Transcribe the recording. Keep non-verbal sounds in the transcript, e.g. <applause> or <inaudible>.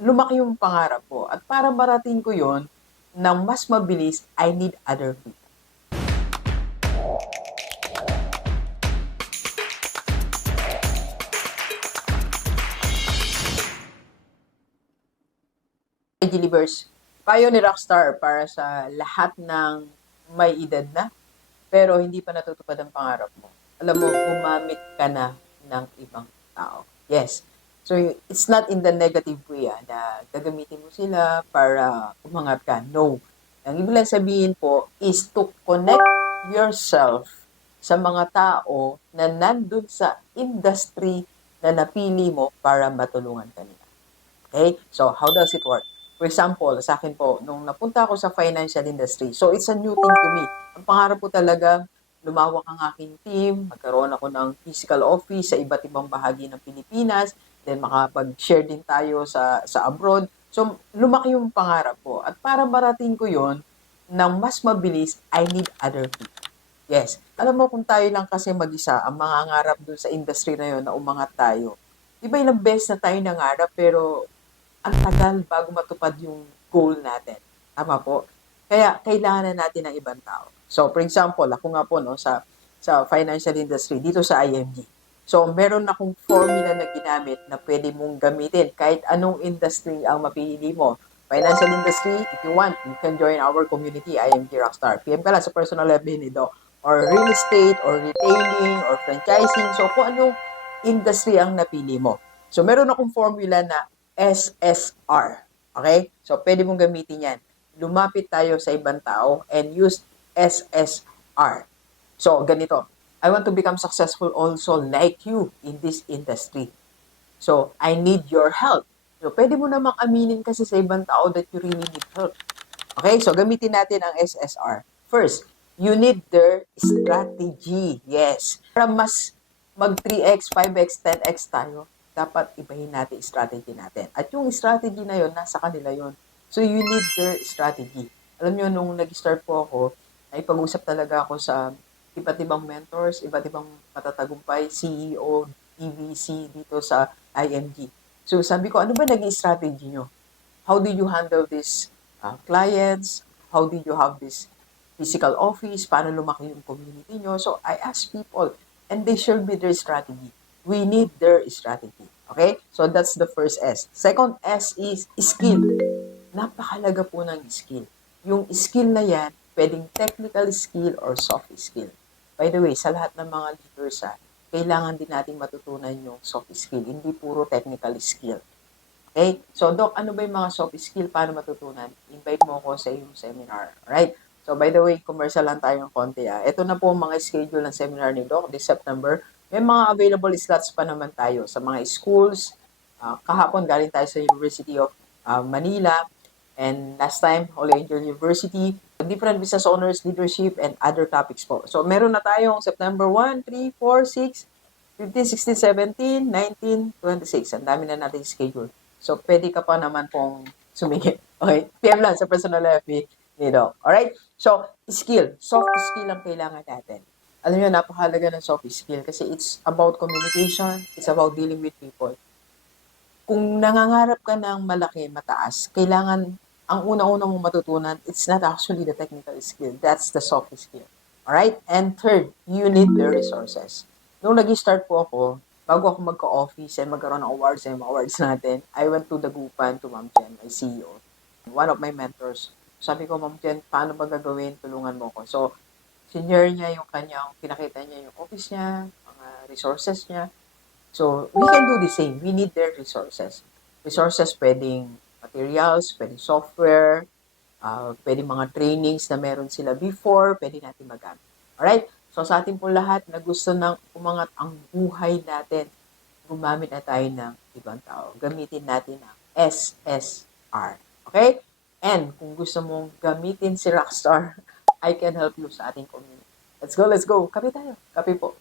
lumaki yung pangarap ko. At para marating ko yon ng mas mabilis, I need other people. Delivers payo ni Rockstar para sa lahat ng may edad na pero hindi pa natutupad ang pangarap mo. Alam mo, gumamit ka na ng ibang tao. Yes. So, it's not in the negative way ah, na gagamitin mo sila para umangat ka. No. Ang ibig lang sabihin po is to connect yourself sa mga tao na nandun sa industry na napili mo para matulungan kanila. Okay? So, how does it work? For example, sa akin po, nung napunta ako sa financial industry, so it's a new thing to me. Ang pangarap ko talaga, lumawak ang aking team, magkaroon ako ng physical office sa iba't ibang bahagi ng Pilipinas, then makapag-share din tayo sa, sa abroad. So, lumaki yung pangarap ko. At para marating ko yon ng mas mabilis, I need other people. Yes. Alam mo kung tayo lang kasi mag-isa, ang mga ngarap dun sa industry na yon na umangat tayo. Di ba ilang beses na tayo nangarap pero ang tagal bago matupad yung goal natin. Tama po? Kaya kailangan na natin ng ibang tao. So, for example, ako nga po no, sa, sa financial industry, dito sa IMG. So, meron akong formula na ginamit na pwede mong gamitin kahit anong industry ang mapili mo. Financial industry, if you want, you can join our community, IMG Rockstar. PM ka lang sa personal level nito. Or real estate, or retailing, or franchising. So, kung anong industry ang napili mo. So, meron akong formula na SSR. Okay? So, pwede mong gamitin yan. Lumapit tayo sa ibang tao and use SSR. So, ganito. I want to become successful also like you in this industry. So, I need your help. So, pwede mo namang aminin kasi sa ibang tao that you really need help. Okay? So, gamitin natin ang SSR. First, you need their strategy. Yes. Para mas mag 3x, 5x, 10x tayo, dapat ibahin natin strategy natin. At yung strategy na yon nasa kanila yon. So, you need their strategy. Alam nyo, nung nag-start po ako, ay pag-usap talaga ako sa iba't ibang mentors, iba't ibang matatagumpay, CEO, EVC dito sa IMG. So, sabi ko, ano ba naging strategy nyo? How did you handle these uh, clients? How did you have this physical office? Paano lumaki yung community nyo? So, I asked people, and they shared me their strategy. We need their strategy. Okay? So, that's the first S. Second S is skill. Napakalaga po ng skill. Yung skill na yan, pwedeng technical skill or soft skill. By the way, sa lahat ng mga leaders, ha, kailangan din nating matutunan yung soft skill, hindi puro technical skill. Okay? So, Doc, ano ba yung mga soft skill? Paano matutunan? Invite mo ako sa iyong seminar. Alright? So, by the way, commercial lang tayo ng konti. Ah. Ito na po ang mga schedule ng seminar ni Doc this September. May mga available slots pa naman tayo sa mga schools. Ah, kahapon, galing tayo sa University of ah, Manila. And last time, Holy Angel University. Different business owners, leadership, and other topics po. So, meron na tayong September 1, 3, 4, 6, 15, 16, 17, 19, 26. Ang dami na nating schedule. So, pwede ka pa naman pong sumingit. <laughs> Okay? PM lang sa personal FB ni Doc. Alright? So, skill. Soft skill ang kailangan natin. Alam niyo, napakahalaga ng soft skill kasi it's about communication, it's about dealing with people. Kung nangangarap ka ng malaki, mataas, kailangan, ang una-una mong matutunan, it's not actually the technical skill. That's the soft skill. Alright? And third, you need the resources. Nung nag-start po ako, bago ako magka-office and magkaroon ng awards and awards natin, I went to Dagupan to Ma'am Jen, my CEO. One of my mentors. Sabi ko, Ma'am Jen, paano ba gagawin? Tulungan mo ko. So, senior niya yung kanyang, pinakita niya yung office niya, mga resources niya. So, we can do the same. We need their resources. Resources pwedeng materials, pwedeng software, uh, pwedeng mga trainings na meron sila before, pwede natin magamit. Alright? So, sa ating po lahat na gusto ng umangat ang buhay natin, gumamit na tayo ng ibang tao. Gamitin natin ang SSR. Okay? And kung gusto mong gamitin si Rockstar, <laughs> I can help you sa ating community. Let's go, let's go. Kape tayo. Kape po.